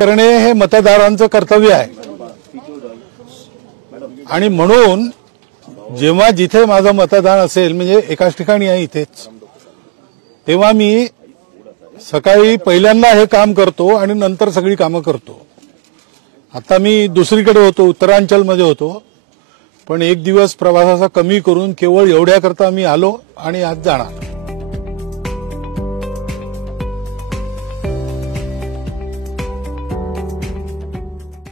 करणे हे मतदारांचं कर्तव्य आहे आणि म्हणून जेव्हा जिथे माझं मतदान असेल म्हणजे एकाच ठिकाणी आहे इथेच, तेव्हा मी सकाळी पहिल्यांदा हे काम करतो आणि नंतर सगळी कामं करतो। आता मी दुसरीकडे होतो, उत्तरांचलमध्ये होतो, पण एक दिवस प्रवासाचा कमी करून केवळ एवढ्याकरता मी आलो आणि आज जाणार।